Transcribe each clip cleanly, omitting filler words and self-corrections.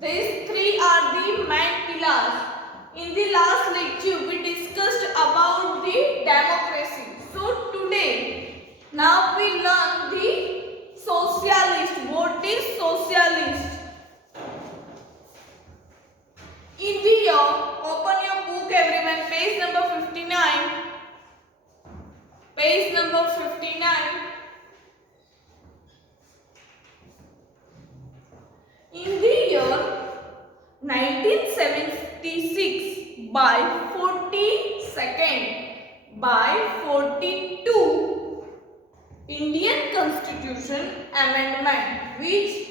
These three are the main pillars. In the last lecture, we discussed about the democracy. So today, now we learn the socialist. What is socialist? In the year, open your book everyone, page number 59. Page number 59. In the year 1976, by 42 Indian Constitution Amendment, which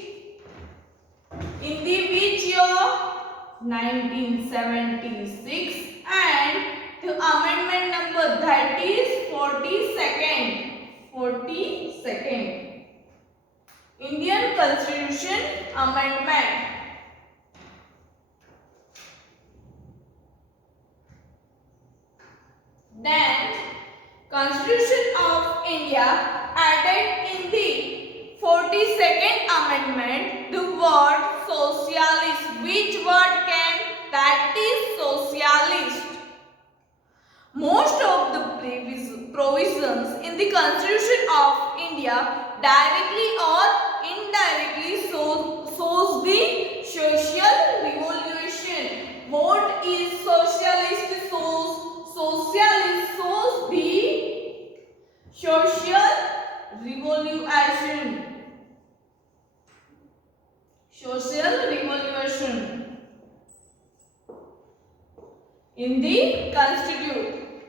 in the which year 1976, and the amendment number that is 42nd Indian Constitution Amendment. Then Constitution of India added in the 42nd Amendment the word socialist. Which word came? That is socialist. Most of the provisions in the Constitution of India directly or indirectly shows the social revolution. What is socialist? Socialist shows the social revolution. Social revolution in the Constitution,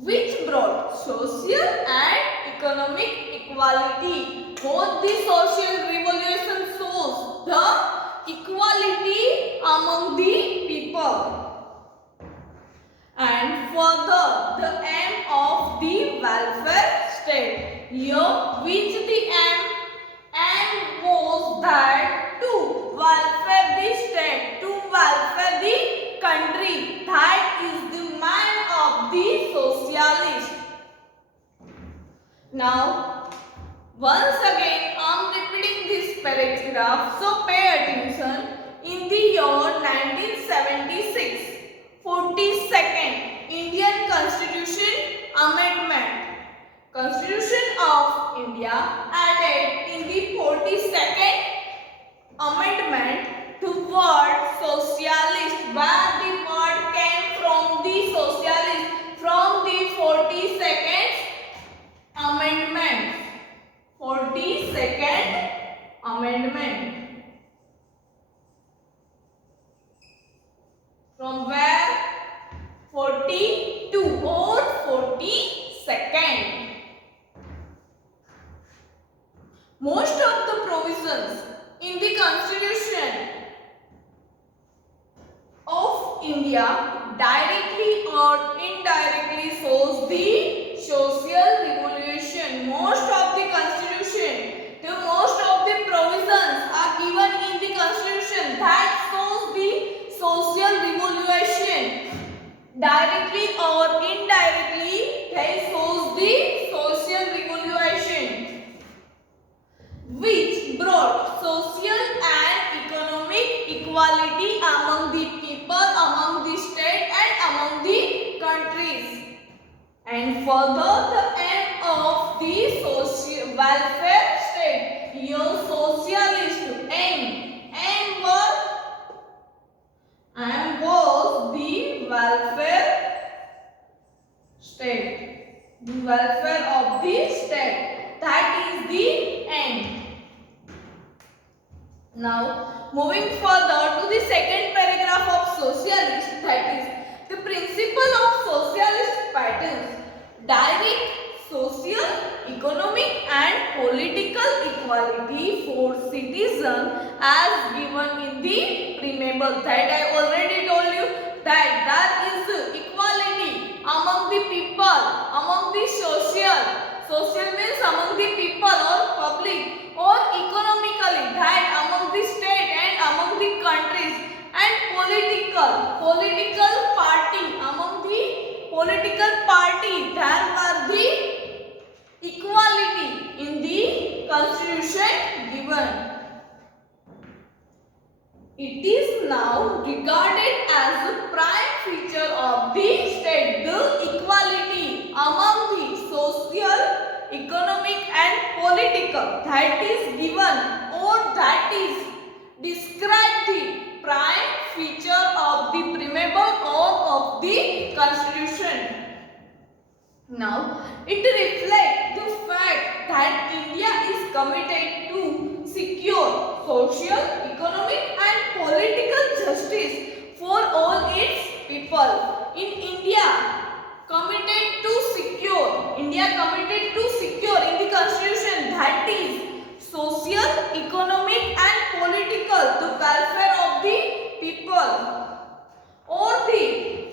which brought social and economic equality. Both the social revolution shows the equality among the people, and further the aim of the welfare state. Here, which the aim was that to welfare the state, to welfare the country. That is the mind of the socialist. Now, once again, I am repeating this paragraph, so pay attention. In the year 1976, 42nd Indian Constitution Amendment, Constitution of India added in the 42nd Amendment the word socialist. Where the word came from? The socialist, from the 42nd Amendment. 42nd Amendment. From where? 42 or 42nd. Most of the provisions in the Constitution of India directly or indirectly shows the social revolution. Most of the Constitution, most of the provisions are given in the Constitution that shows the social revolution. Directly or indirectly, they shows the social revolution, which brought social and economic equality among the people, among the state and among the countries. And further the aim of the social welfare state. Here socialist aim was the welfare state, the welfare of the state. That is the aim. Now, moving further to the second paragraph of socialist, that is the principle of socialist patterns: direct social, economic and political equality for citizens as given in the preamble. That I already told you that there is equality among the people, among the social means among the people or public, or economically that among the state and among the countries, and political party, among the political party there were the equality in the constitution given. It is now regarded as a prime feature of the state, the equality among the social, economic and political that is given or that is described the prime feature of the preamble of the constitution. Now, it reflects the fact that India is committed to secure social, economic and political justice for all its people. In India, committed to secure in the constitution that is social, economic and political, the welfare of the people or the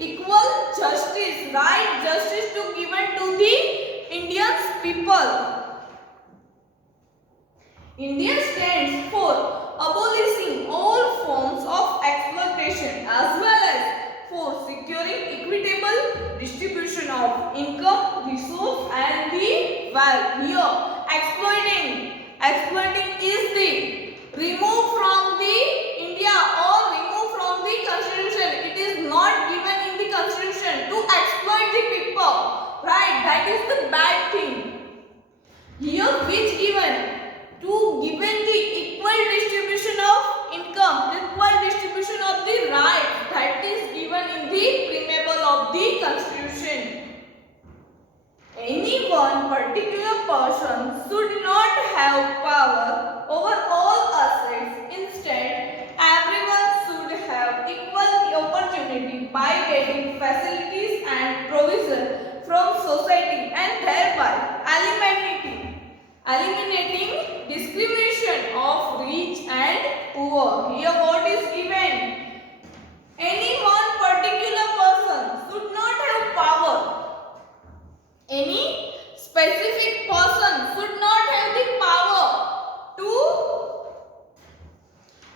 equal justice, right justice to given to the Indian people. India stands for abolishing all forms of exploitation as well as for securing equitable distribution of income, resource and the wealth. Here, exploiting is the remove from the India or remove from the constitution. It is not given in the constitution to exploit the people, right? That is the bad thing. Here, which given the equal distribution of income, equal distribution of the right, that is given in the preamble of the constitution. Any one particular person should not have power over all assets. Instead, everyone should have equal opportunity by getting facilities and provision from society and thereby eliminating discrimination of rich and poor. Here what is given? Any one particular person should not have power. Any specific person should not have the power to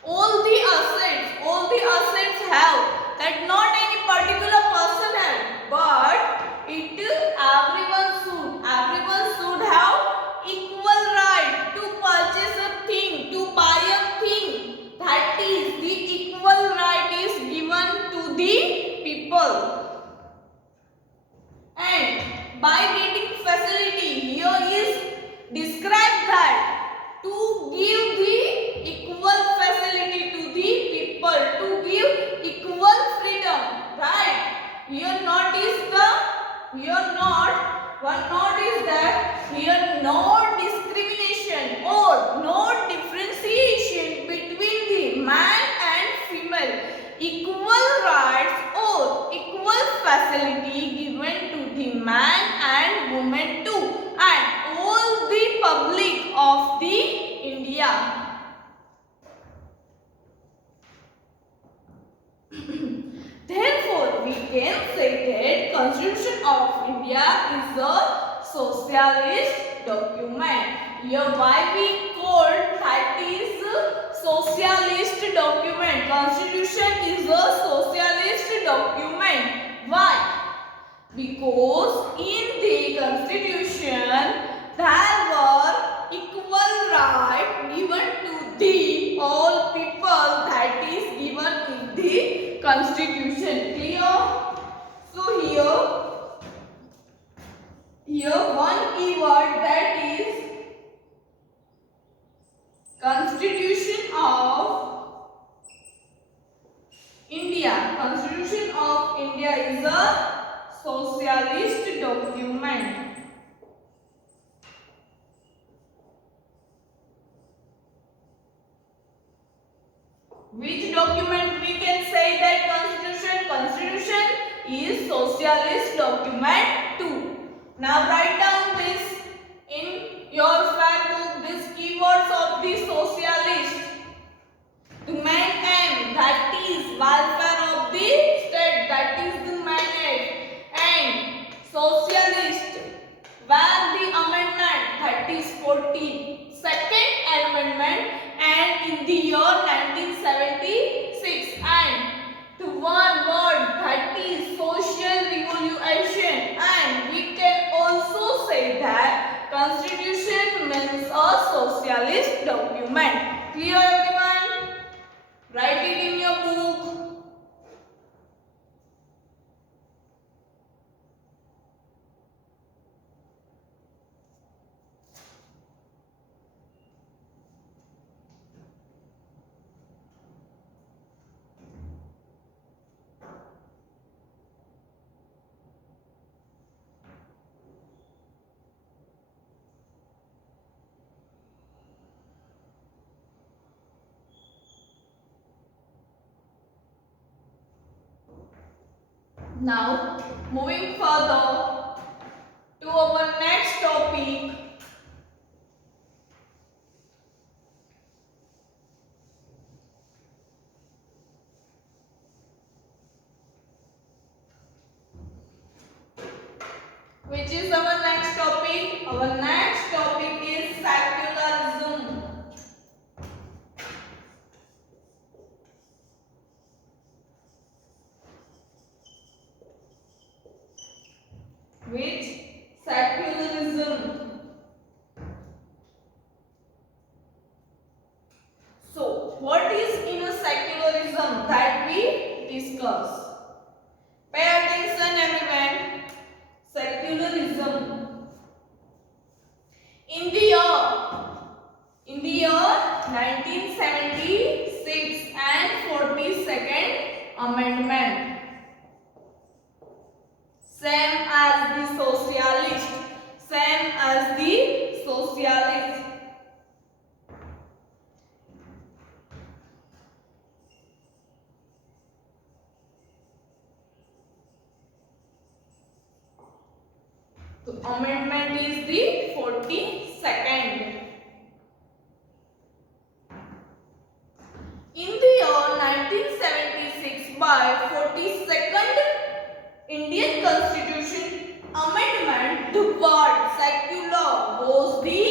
all the assets have that not any particular person have, but everyone should have equal right to purchase a thing, to buy a thing. That is the equal right is given to the people. And by getting facility, here is described that to give the equal facility to the people, to give equal freedom, right? One note is that here no discrimination or no differentiation between the man and female, equal rights or equal facility given to the man and woman too, and all the public of the India. Therefore, we can say that Constitution of India is a socialist document. Here, why we call that is socialist document? Constitution is a socialist document. Why? Because in the Constitution there were equal right given to the all people, that is given in the Constitution. Clear? So here one keyword, that is Constitution of India. Constitution of India is a socialist document. Which document we can say that Constitution? Constitution is socialist document too. Now write down this in your flag book, these keywords of the socialist. To main aim, that is welfare of the state, that is the main aim. And socialist, when the amendment, that is 42nd amendment, and in the year 1976, and to one word, that is social revolution, and we can also say that Constitution means a socialist document. Clear everyone? Write it Now, moving further to our next topic, which is our next topic. Our next topic is secularism. Which secularism. So, what is in a secularism that we discuss? Pay attention, everyone. Secularism. In the year 1976 and 42nd Amendment, same as the socialist, The amendment is the 42nd. In the year 1976, by 42nd Indian Constitution Amendment, the word secular was the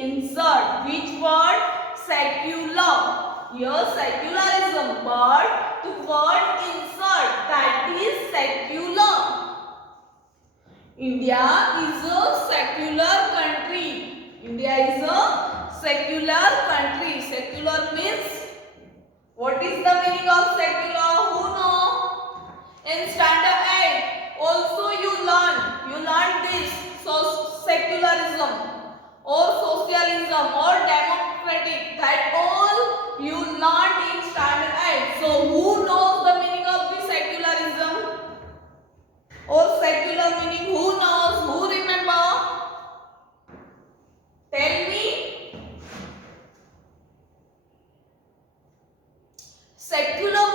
insert. Which word? Secular. Here secularism, but the word insert, that is secular. India is a secular country. India is a secular country. Secular means, what is the meaning of secular? Who know? In standard 8 also you learn this. So secularism or socialism or democratic, that all you learned in standard 8. So who knows the meaning of the secularism or secular meaning? Who knows? Who remember? Tell me. Secular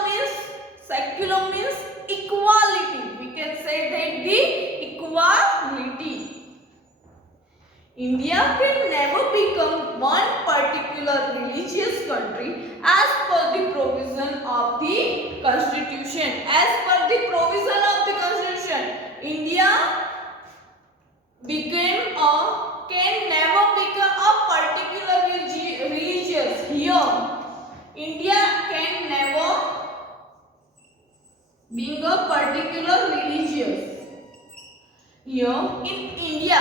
means equality. We can say that the equality. India can never become one particular religious country as per the provision of the Constitution. As per the provision of the Constitution, India can never become a particular religious. Here, India can never being a particular religious. Here in India,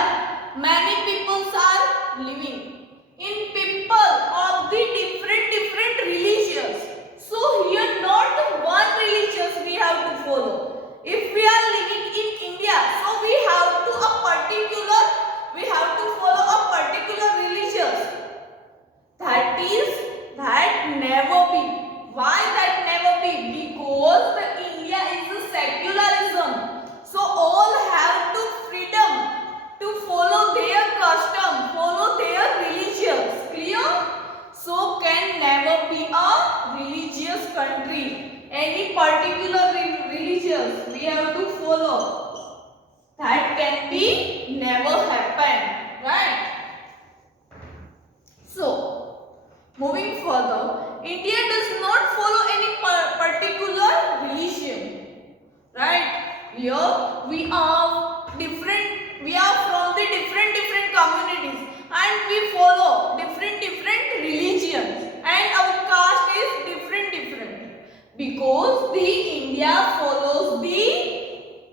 many peoples are living in people of the different religions. So here not one religious we have to follow. If we are living in India, so we have to follow a particular religious. That never be. Why that never be? Because the India is a secularism. So all have to freedom to follow their custom, follow their religions. Clear? So can never be a religious country. Any particular religious we have to follow. That can be never happen. Right? So, moving further, India does not follow any particular religion. Right? Here we are from the different communities and we follow different religions and our caste is different because the India follows the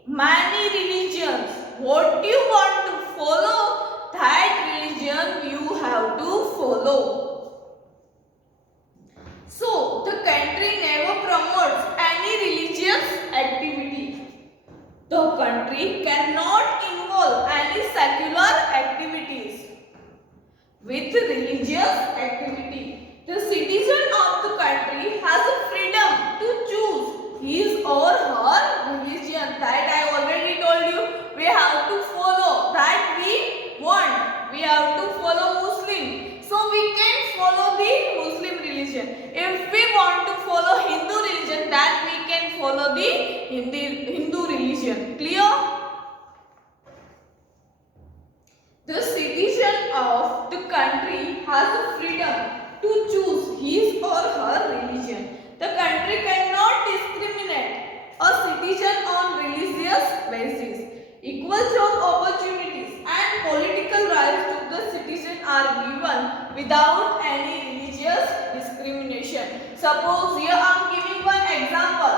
many religions. What you want to follow, that religion you have to follow. So, the country never promotes any religious activity. The country cannot involve any secular activities with religious activity. The citizen of the country has the freedom to choose his or her religion. That I already told you. We have to follow that we want. We have to follow Muslim. So we can follow the Muslim religion. If we want to follow Hindu religion, then we can follow the Hindu religion. The citizen of the country has the freedom to choose his or her religion. The country cannot discriminate a citizen on religious basis. Equal job opportunities and political rights to the citizen are given without any religious discrimination. Suppose here I am giving one example.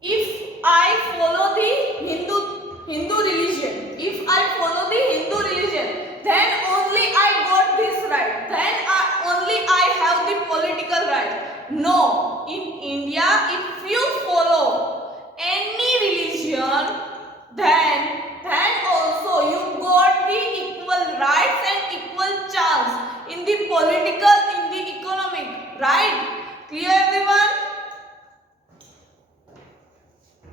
If I follow the Hindu religion, if I follow the Hindu religion, then only I got this right. Then only I have the political right. No, in India, if you follow any religion, then also you got the equal rights and equal chance in the political, in the economic, right? Clear, everyone?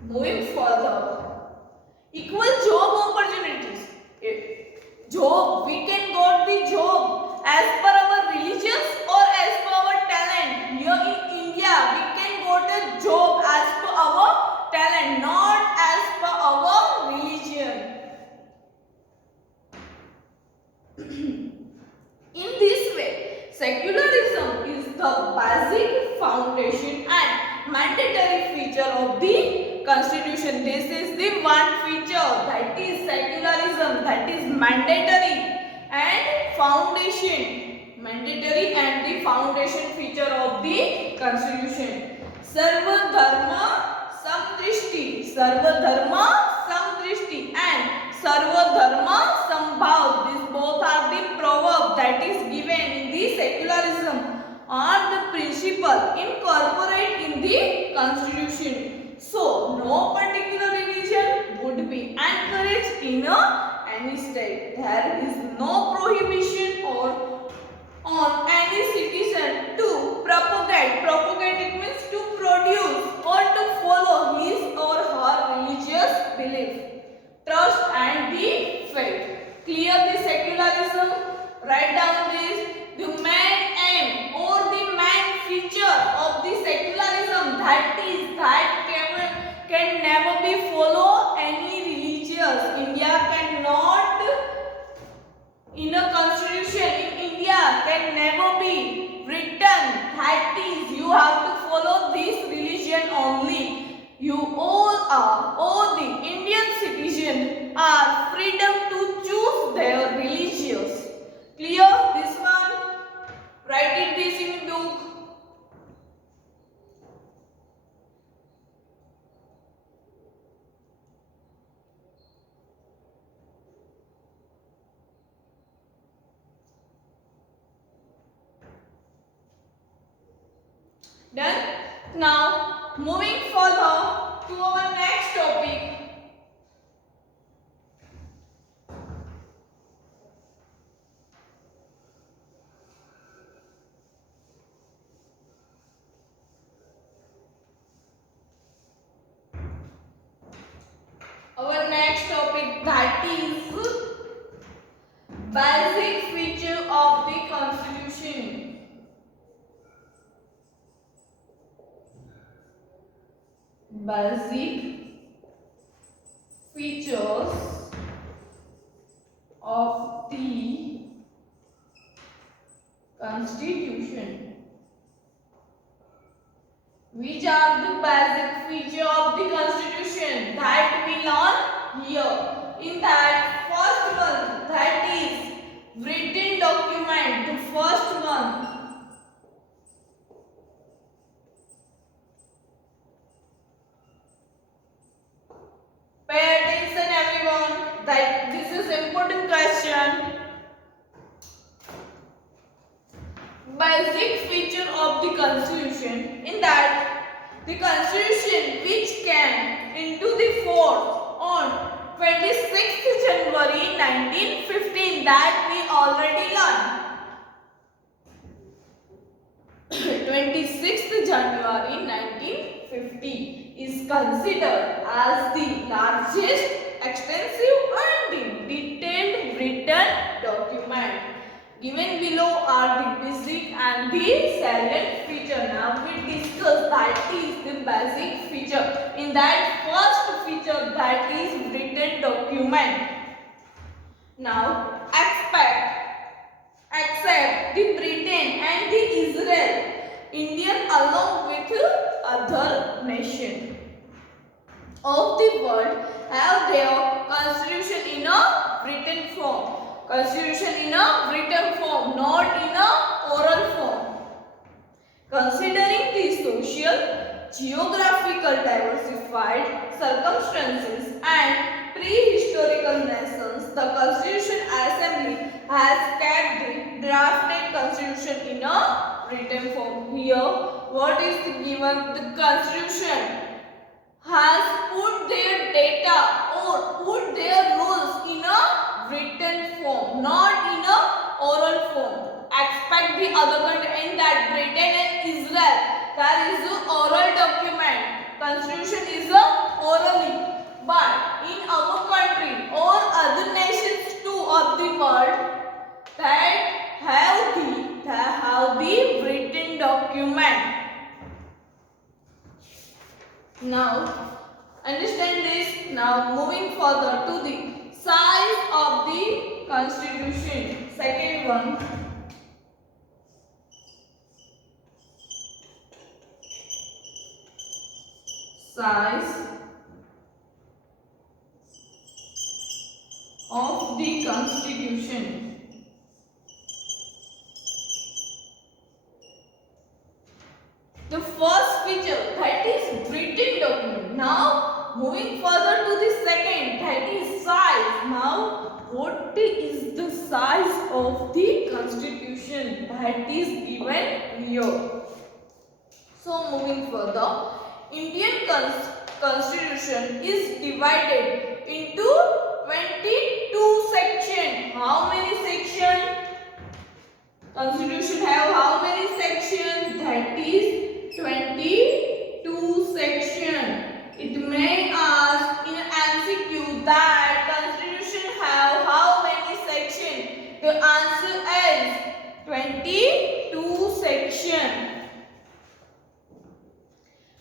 Moving further, equal job opportunities. Job, we can got the job as per our religious or as per our talent. Here in India, we can got a job as per our talent, not as per our religion. In this way, secularism is the basic foundation and mandatory feature of the Constitution. This is the one feature, that is secularism, that is mandatory and foundation. Mandatory and the foundation feature of the Constitution. Sarva Dharma Samdrishti. Sarva Dharma Samdrishti and Sarva Dharma Sambhav. These both are the proverb that is given in the secularism, are the principle incorporated in the Constitution. So, no particular religion would be encouraged in any state. There is no prohibition or on any citizen to propagate. Propagate, it means to produce or to follow his or her religious belief, trust and the faith. Clear the secularism? Write down this. The main aim or the main feature of the secularism, that is that can never be follow any religious. India cannot, in a constitution in India can never be written that is you have to follow this religion only. You all the Indian citizens are freedom to choose their religious. Clear this one? Write it this in book. Done? Now, moving further to our next topic. Our next topic, that is basic feature of the Constitution. Basic features of the Constitution. Which are the basic features of the Constitution that we learn here? In that first one, that is written document, the first one. Pay attention everyone, that this is important question. Basic feature of the Constitution, in that the Constitution which came into the force on 26th January 1915, that we already learned. 26th January 1950 is considered as the largest, extensive and the detailed written document. Given below are the basic and the salient feature. Now we discuss that is the basic feature. In that first feature, that is written document. document. Now, accept the Britain and the Israel, India along with other nations of the world have their constitution in a written form. Constitution in a written form, not in a oral form. Considering the social, geographical diversified circumstances and prehistorical nations, the Constitution Assembly has kept the drafted Constitution in a written form. Here, what is given? The Constitution has put their data or put their rules in a written form, not in a oral form. Expect the other country in that Britain and Israel, there is an oral document. Constitution is a orally, but in our country or other nations too of the world that have the written document. Now, understand this. Now, moving further to the size of the Constitution. Second one. Size of the Constitution. The first feature, that is written document. Now, moving further to the second, that is size. Now, what is the size of the Constitution? That is given here. So, moving further, Indian Constitution is divided into 22 sections. How many sections? Constitution have how many sections? That is 22 sections. It may ask in MCQ that Constitution have how many sections? The answer is 22 sections.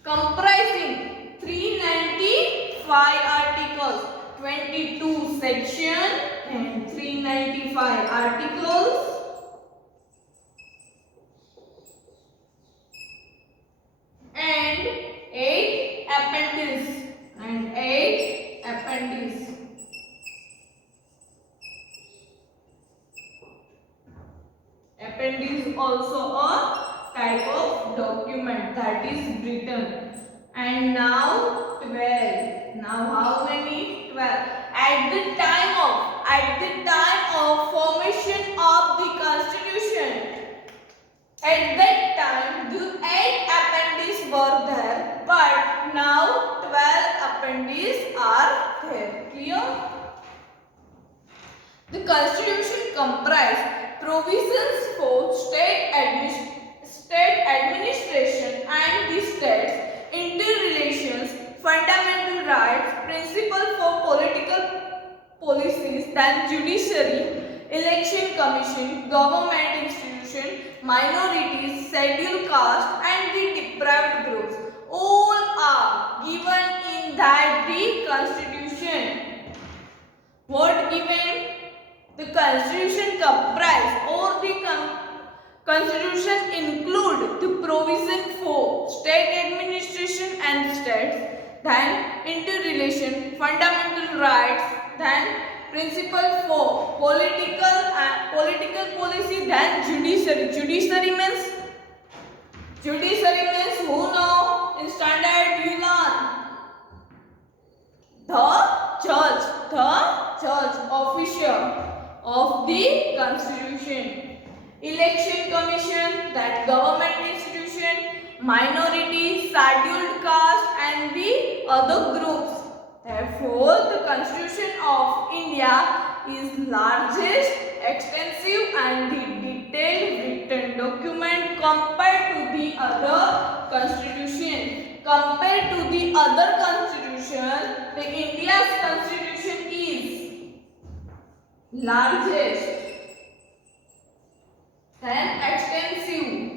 Comprising 395 articles, 22 sections and 395 articles. And 8 appendices. Appendix also a type of document that is written. And now 12. Now how many? 12. At the time of formation of the Constitution, at that time the 8 appendices were there, but now 12 appendices are there. Clear? The Constitution comprises provisions for state administration and the states, interrelations, fundamental rights, principles for political policies, then judiciary, election commission, government institution, minorities, scheduled caste and the deprived groups. All are given in that the Constitution. What given? The Constitution comprise or the Constitution include the provision for state administration and states, then interrelation, fundamental rights, then principle for political policy, then judiciary. Judiciary means who know in standard you learn. The judge official of the Constitution. Election Commission, that government institution, minority, scheduled caste and the other groups. Therefore, the Constitution of India is largest, extensive and the detailed written document compared to the other constitution. Compared to the other constitution, the India's constitution is largest and extensive.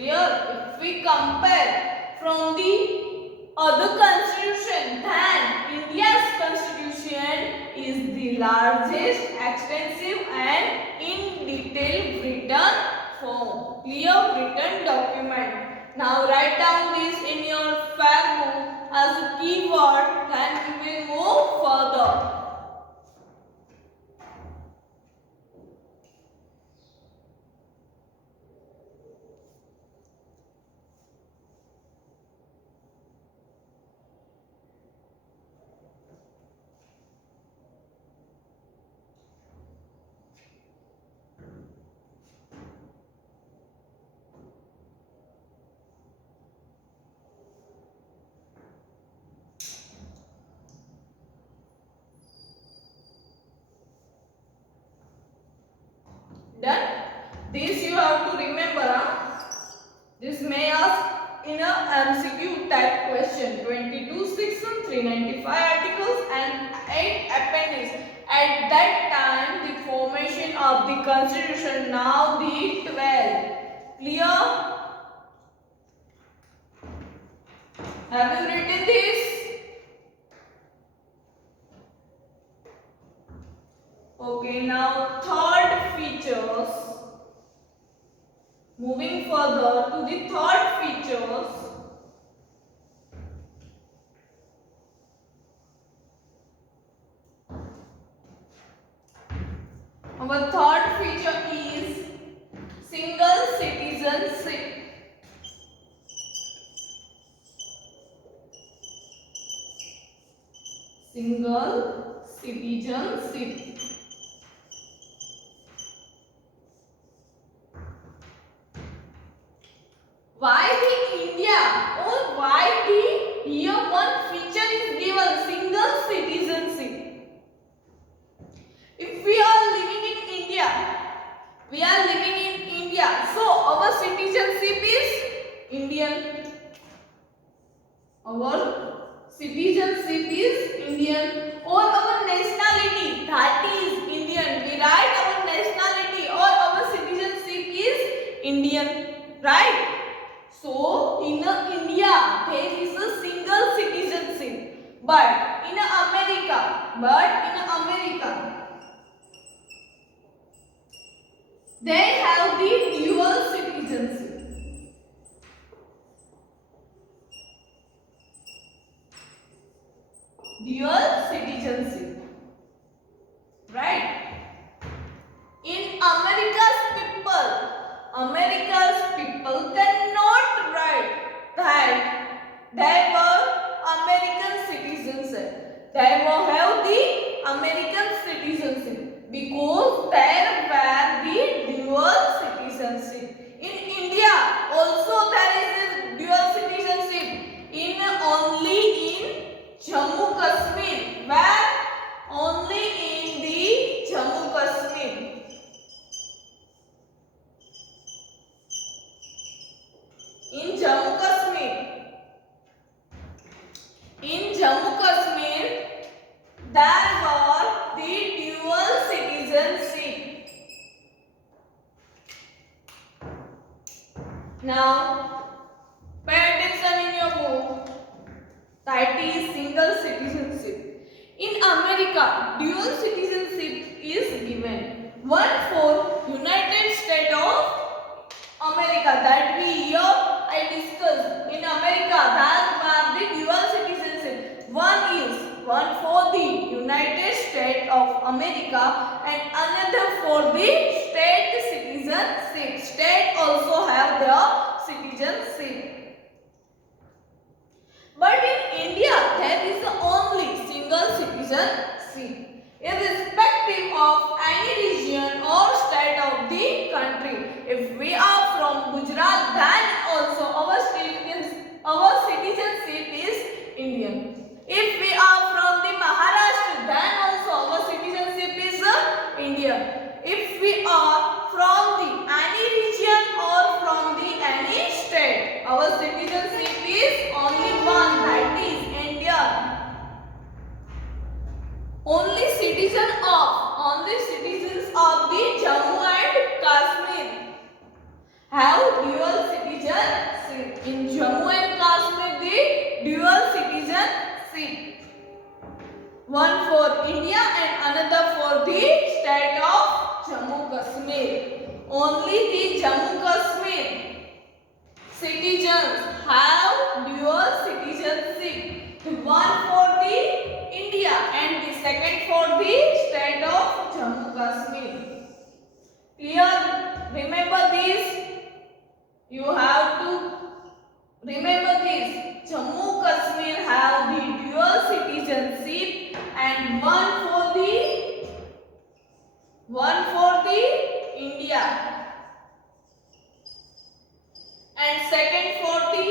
Clear? If we compare from the other constitution, then India's constitution is the largest, extensive and in detail written form. Clear? Written document. Now write down this in your fair book as a keyword, then we will move further. Done? This you have to remember. This may ask in a MCQ type question. 22 section, 395 articles and 8 appendix. At that time the formation of the constitution, now the 12. Clear? Have you written this? Okay, now third features. Moving further to the third features. Our third feature is single citizenship. Single citizenship. Why the India or why the here one feature is given, single citizenship? If we are living in India, so our citizenship is Indian. Our citizenship is Indian, or our nationality, that is Indian. We write our nationality or our citizenship is Indian, right? So in India there is a single citizenship, but in America they have the dual citizenship. Dual citizenship, right? In America's people cannot write that they were American citizens. They will have the American citizenship because there were the dual citizenship. In India also there is this dual citizenship only in Jammu Kashmir, where only in the Jammu Kashmir. In Jammu Kashmir, there were the dual citizenship. Now, pay attention in your book. That is single citizenship. In America, dual citizenship is given. One for United States of America, that we I discussed. In America, that are the dual citizenship. One for the United States of America and another for the state citizenship. State also have their citizenship. But in India, there is only single citizenship, irrespective of any region or state of the country. If we are from Gujarat, then also our citizenship is Indian. If we are from the Maharashtra, then also our citizenship is Indian. If we are from the any region or from the any state, our citizenship is only one, that is Indian. Only citizen of one for India and another for the state of Jammu Kashmir. Only the Jammu Kashmir citizens have dual citizenship. The one for the India and the second for the state of Jammu Kashmir. Clear? Remember this. You have to remember this. Jammu Kashmir have the dual citizenship and one for the India and second for the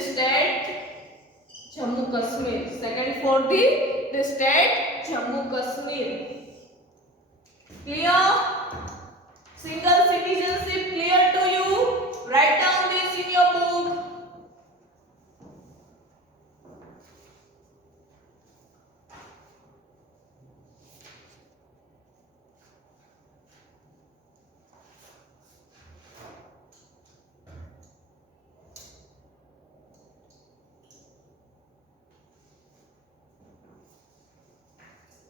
state Jammu Kashmir. Second for the state Jammu Kashmir. Clear? Single citizenship clear to you? Write down this in your book.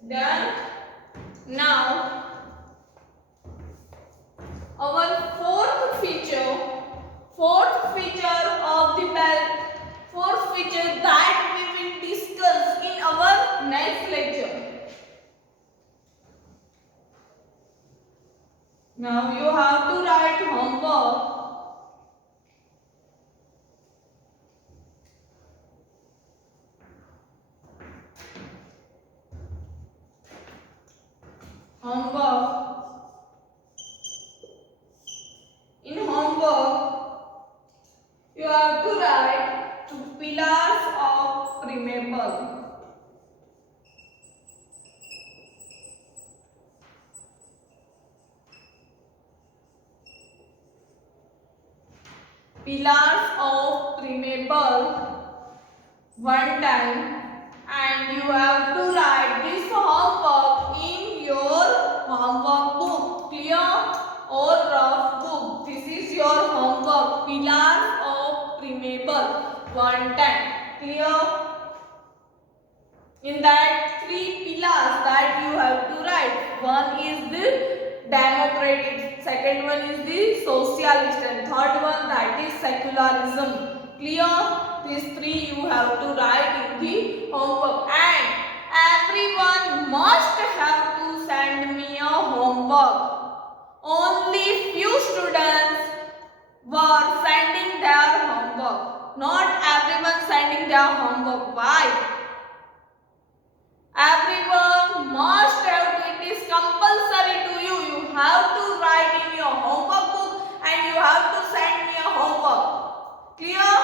Done. Now our fourth feature of the belt, fourth feature that we will discuss in our next lecture. Now you have to write homework. In homework, you have to write two pillars of Primable. Pillars of Primable one time, and you have to write this homework in your homework book, clear, or rough book. This is your homework, Pillars of Primable one time, clear. In that three pillars that you have to write. One is the democratic, second one is the socialist, and third one that is secularism. Clear? These three you have to write in the homework, and everyone must have to send me a homework. Only few students were sending their homework. Not everyone sending their homework. Why? Everyone must have to. It is compulsory to you. You have to write in your homework book and you have to send me a homework. Clear?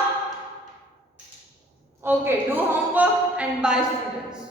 Okay, do homework and bye students.